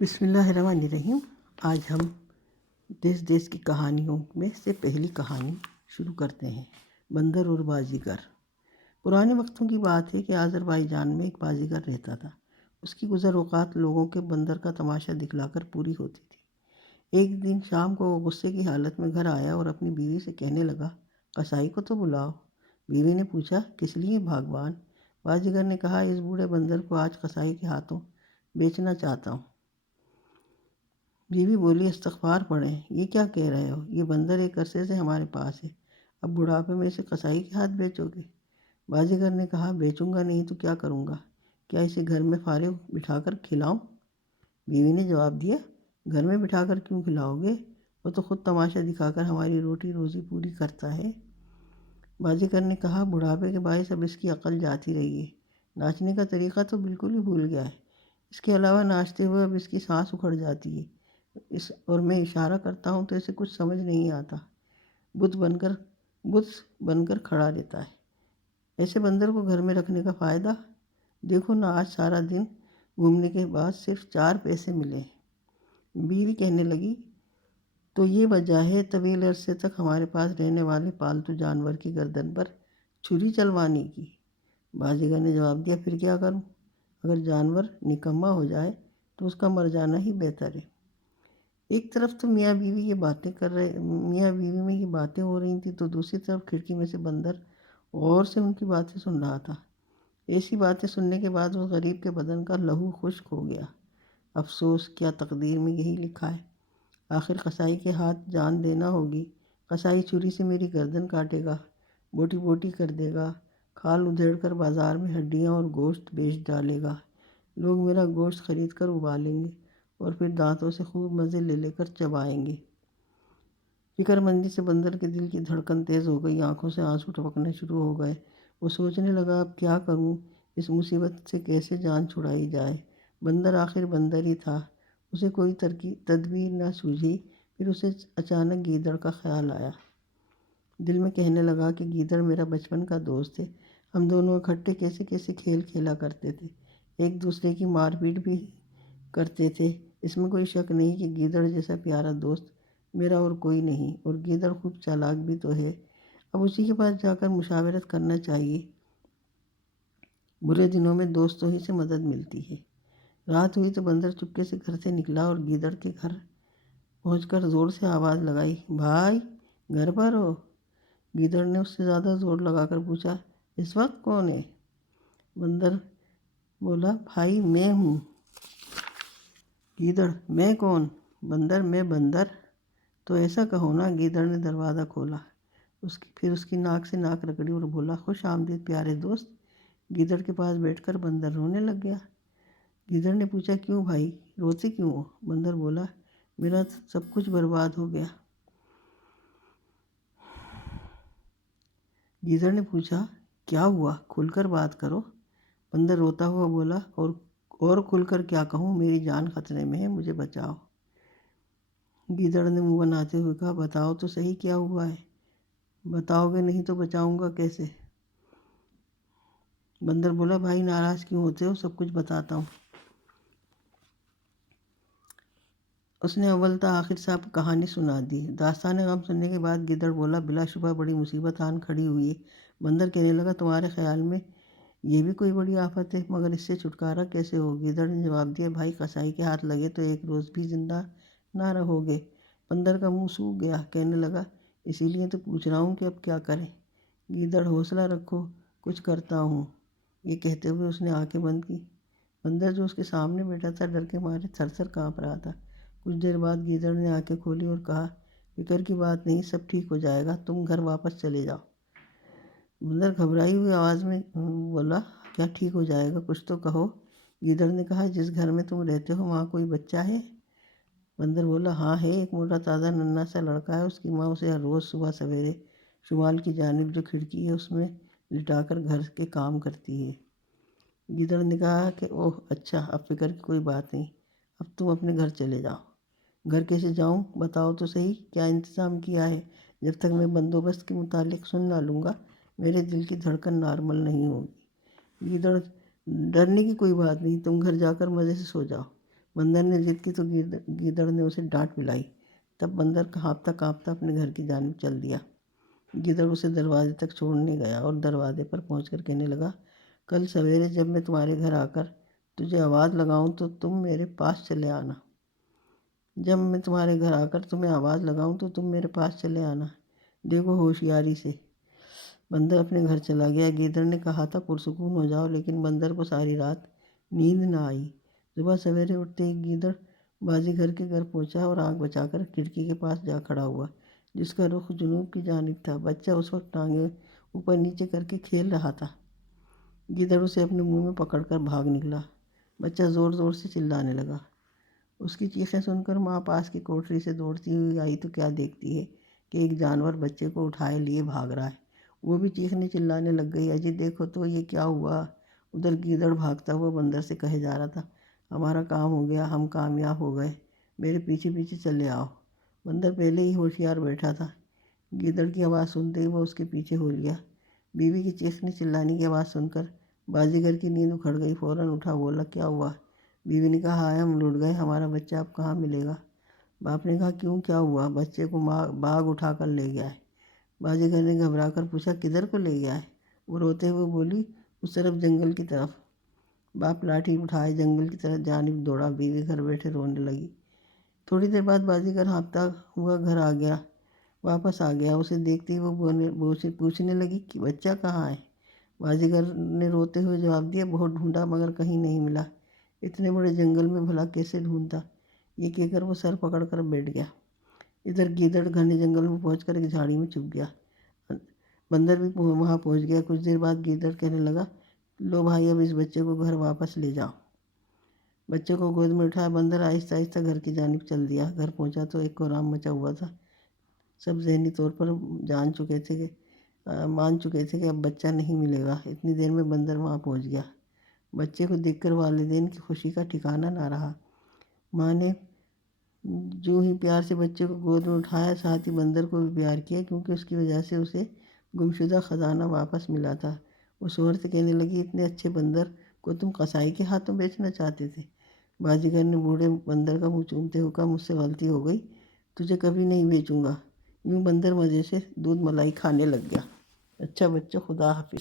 بسم اللہ الرحمن الرحیم۔ آج ہم دیس کی کہانیوں میں سے پہلی کہانی شروع کرتے ہیں، بندر اور بازیگر۔ پرانے وقتوں کی بات ہے کہ آذربائیجان میں ایک بازیگر رہتا تھا۔ اس کی گزر اوقات لوگوں کے بندر کا تماشا دکھلا کر پوری ہوتی تھی۔ ایک دن شام کو وہ غصے کی حالت میں گھر آیا اور اپنی بیوی سے کہنے لگا، قصائی کو تو بلاؤ۔ بیوی نے پوچھا، کس لیے بھاگوان؟ بازیگر نے کہا، اس بوڑھے بندر کو آج قصائی کے ہاتھوں بیچنا چاہتا ہوں۔ بیوی بولی، استغفار پڑھیں، یہ کیا کہہ رہے ہو؟ یہ بندر ایک عرصے سے ہمارے پاس ہے، اب بڑھاپے میں اسے قصائی کے ہاتھ بیچو گے؟ بازیگر نے کہا، بیچوں گا نہیں تو کیا کروں گا؟ کیا اسے گھر میں فارغ بٹھا کر کھلاؤں؟ بیوی نے جواب دیا، گھر میں بٹھا کر کیوں کھلاؤ گے؟ وہ تو خود تماشا دکھا کر ہماری روٹی روزی پوری کرتا ہے۔ بازیگر نے کہا، بڑھاپے کے باعث اب اس کی عقل جاتی رہی ہے، ناچنے کا طریقہ تو بالکل ہی بھول گیا ہے۔ اس کے علاوہ ناچتے ہوئے اب اس کی سانس اکھڑ جاتی ہے، اور میں اشارہ کرتا ہوں تو اسے کچھ سمجھ نہیں آتا، بت بن کر کھڑا رہتا ہے۔ ایسے بندر کو گھر میں رکھنے کا فائدہ؟ دیکھو نا، آج سارا دن گھومنے کے بعد صرف 4 پیسے ملے ہیں۔ بیوی کہنے لگی، تو یہ وجہ ہے طویل عرصے تک ہمارے پاس رہنے والے پالتو جانور کی گردن پر چھری چلوانے کی؟ بازیگر نے جواب دیا، پھر کیا کروں؟ اگر جانور نکما ہو جائے تو اس کا مر جانا ہی بہتر ہے۔ ایک طرف تو میاں بیوی میں یہ باتیں ہو رہی تھیں، تو دوسری طرف کھڑکی میں سے بندر غور سے ان کی باتیں سن رہا تھا۔ ایسی باتیں سننے کے بعد اس غریب کے بدن کا لہو خشک ہو گیا۔ افسوس، کیا تقدیر میں یہی لکھا ہے؟ آخر قصائی کے ہاتھ جان دینا ہوگی۔ قصائی چھری سے میری گردن کاٹے گا، بوٹی بوٹی کر دے گا، کھال ادھیڑ کر بازار میں ہڈیاں اور گوشت بیچ ڈالے گا۔ لوگ میرا گوشت خرید کر ابالیں گے اور پھر دانتوں سے خوب مزے لے کر چبائیں گے۔ فکر مندی سے بندر کے دل کی دھڑکن تیز ہو گئی، آنکھوں سے آنسو ٹپکنے شروع ہو گئے۔ وہ سوچنے لگا، اب کیا کروں؟ اس مصیبت سے کیسے جان چھڑائی جائے؟ بندر آخر بندر ہی تھا، اسے کوئی تدبیر نہ سوجھی۔ پھر اسے اچانک گیدڑ کا خیال آیا۔ دل میں کہنے لگا کہ گیدڑ میرا بچپن کا دوست ہے، ہم دونوں اکٹھے کیسے کیسے کھیل کھیلا کرتے تھے، ایک دوسرے کی مار پیٹ بھی کرتے تھے۔ اس میں کوئی شک نہیں کہ گیدڑ جیسا پیارا دوست میرا اور کوئی نہیں، اور گیدڑ خوب چالاک بھی تو ہے۔ اب اسی کے پاس جا کر مشاورت کرنا چاہیے، برے دنوں میں دوستوں ہی سے مدد ملتی ہے۔ رات ہوئی تو بندر چپکے سے گھر سے نکلا اور گیدڑ کے گھر پہنچ کر زور سے آواز لگائی، بھائی گھر پر ہو؟ گیدڑ نے اس سے زیادہ زور لگا کر پوچھا، اس وقت کون ہے؟ بندر بولا، بھائی میں ہوں۔ گیدڑ، میں کون؟ بندر، میں بندر۔ تو ایسا کہو نا۔ گیدڑ نے دروازہ کھولا، پھر اس کی ناک سے ناک رگڑی اور بولا، خوش آمدید پیارے دوست۔ گیدڑ کے پاس بیٹھ کر بندر رونے لگ گیا۔ گیدڑ نے پوچھا، کیوں بھائی، روتے کیوں ہو؟ بندر بولا، میرا سب کچھ برباد ہو گیا۔ گیدڑ نے پوچھا، کیا ہوا؟ کھل کر بات کرو۔ بندر روتا ہوا بولا، اور کھل کر کیا کہوں، میری جان خطرے میں ہے، مجھے بچاؤ۔ گیدڑ نے منہ بناتے ہوئے کہا، بتاؤ تو صحیح کیا ہوا ہے، بتاؤ گے نہیں تو بچاؤں گا کیسے؟ بندر بولا، بھائی ناراض کیوں ہوتے ہو، سب کچھ بتاتا ہوں۔ اس نے اول تا آخر سب کہانی سنا دی۔ داستان غم سننے کے بعد گیدڑ بولا، بلا شبہ بڑی مصیبت آن کھڑی ہوئی ہے۔ بندر کہنے لگا، تمہارے خیال میں یہ بھی کوئی بڑی آفت ہے، مگر اس سے چھٹکارا کیسے ہو؟ گیدڑ نے جواب دیا، بھائی قصائی کے ہاتھ لگے تو ایک روز بھی زندہ نہ رہو گے۔ بندر کا منہ سوکھ گیا، کہنے لگا، اسی لیے تو پوچھ رہا ہوں کہ اب کیا کریں۔ گیدڑ، حوصلہ رکھو، کچھ کرتا ہوں۔ یہ کہتے ہوئے اس نے آنکھیں بند کی۔ بندر جو اس کے سامنے بیٹھا تھا ڈر کے مارے تھر تھر کانپ رہا تھا۔ کچھ دیر بعد گیدڑ نے آنکھیں کھولی اور کہا، فکر کی بات نہیں، سب ٹھیک ہو جائے گا، تم گھر واپس چلے جاؤ۔ بندر گھبرائی ہوئی آواز میں بولا، کیا ٹھیک ہو جائے گا، کچھ تو کہو۔ گیدڑ نے کہا، جس گھر میں تم رہتے ہو وہاں کوئی بچہ ہے؟ بندر بولا، ہاں ہے، ایک موٹا تازہ ننھا سا لڑکا ہے، اس کی ماں اسے ہر روز صبح سویرے شمال کی جانب جو کھڑکی ہے اس میں لٹا کر گھر کے کام کرتی ہے۔ گیدڑ نے کہا کہ اوہ اچھا، اب فکر کی کوئی بات نہیں، اب تم اپنے گھر چلے جاؤ۔ گھر کیسے جاؤں، بتاؤ تو صحیح، کیا انتظام کیا ہے؟ جب تک میں بندوبست کے متعلق سن نہ لوں گا میرے دل کی دھڑکن نارمل نہیں ہوگی۔ گیدڑ، ڈرنے کی کوئی بات نہیں، تم گھر جا کر مزے سے سو جاؤ، بندر نے ضد کی تو گیدڑ نے اسے ڈانٹ پلائی۔ تب بندر کانپتا کانپتا اپنے گھر کی جانب چل دیا۔ گیدڑ اسے دروازے تک چھوڑنے گیا اور دروازے پر پہنچ کر کہنے لگا، کل سویرے جب میں تمہارے گھر آ کر تجھے آواز لگاؤں تو تم میرے پاس چلے آنا۔ جب میں تمہارے گھر آ کر تمہیں آواز لگاؤں تو تم میرے پاس چلے آنا۔ دیکھو ہوشیاری سے۔ بندر اپنے گھر چلا گیا۔ گیدڑ نے کہا تھا پرسکون ہو جاؤ، لیکن بندر کو ساری رات نیند نہ آئی۔ صبح سویرے اٹھتے ہی گیدڑ بازیگر کے گھر پہنچا اور آنکھ بچا کر کھڑکی کے پاس جا کھڑا ہوا، جس کا رخ جنوب کی جانب تھا۔ بچہ اس وقت ٹانگیں اوپر نیچے کر کے کھیل رہا تھا۔ گیدڑ اسے اپنے منہ میں پکڑ کر بھاگ نکلا۔ بچہ زور زور سے چلانے لگا۔ اس کی چیخیں سن کر ماں پاس کی کوٹری سے دوڑتی ہوئی آئی تو کیا دیکھتی ہے کہ ایک جانور بچے کو اٹھائے لیے بھاگ رہا ہے۔ وہ بھی چیخنے چلانے لگ گئی، اجی دیکھو تو یہ کیا ہوا۔ ادھر گیدڑ بھاگتا ہوا بندر سے کہے جا رہا تھا، ہمارا کام ہو گیا، ہم کامیاب ہو گئے، میرے پیچھے پیچھے چلے آؤ۔ بندر پہلے ہی ہوشیار بیٹھا تھا۔ گیدڑ کی آواز سنتے ہی وہ اس کے پیچھے ہو لیا۔ بیوی کی چیخنے چلانے کی آواز سن کر بازیگر کی نیند اکھڑ گئی۔ فوراً اٹھا بولا، کیا ہوا؟ بیوی نے کہا، ہائے ہم لٹ گئے، ہمارا بچہ اب کہاں ملے گا؟ باپ نے کہا، کیوں کیا ہوا؟ بچے کو باغ اٹھا کر لے گیا ہے۔ بازیگر نے گھبرا کر پوچھا، کدھر کو لے گیا ہے؟ وہ روتے ہوئے بولی، اس طرف جنگل کی طرف۔ باپ لاٹھی اٹھائے جنگل کی طرف جانب دوڑا۔ بیوی گھر بیٹھے رونے لگی۔ تھوڑی دیر بعد بازیگر ہانپتا ہوا گھر واپس آ گیا۔ اسے دیکھتے ہی وہ پوچھنے لگی کہ بچہ کہاں ہے؟ بازیگر نے روتے ہوئے جواب دیا، بہت ڈھونڈا مگر کہیں نہیں ملا، اتنے بڑے جنگل میں بھلا کیسے ڈھونڈتا؟ یہ کہہ کر وہ سر پکڑ کر بیٹھ گیا۔ ادھر گیدڑ گھنے جنگل میں پہنچ کر ایک جھاڑی میں چھپ گیا۔ بندر بھی وہاں پہنچ گیا۔ کچھ دیر بعد گیدڑ کہنے لگا، لو بھائی اب اس بچے کو گھر واپس لے جاؤ۔ بچے کو گود میں اٹھایا بندر آہستہ آہستہ گھر کی جانب چل دیا۔ گھر پہنچا تو ایک کورام مچا ہوا تھا۔ سب ذہنی طور پر مان چکے تھے کہ اب بچہ نہیں ملے گا۔ اتنی دیر میں بندر وہاں پہنچ گیا۔ بچے کو دیکھ کر والدین کی خوشی کا ٹھکانہ نہ رہا۔ ماں نے جو ہی پیار سے بچے کو گود میں اٹھایا، ساتھ ہی بندر کو بھی پیار کیا، کیونکہ اس کی وجہ سے اسے گمشدہ خزانہ واپس ملا تھا۔ وہ شوہر سے کہنے لگی، اتنے اچھے بندر کو تم قصائی کے ہاتھوں بیچنا چاہتے تھے؟ بازیگر نے بوڑھے بندر کا منہ چومتے ہوئے کہا، مجھ سے غلطی ہو گئی، تجھے کبھی نہیں بیچوں گا۔ یوں بندر مزے سے دودھ ملائی کھانے لگ گیا۔ اچھا بچہ، خدا حافظ۔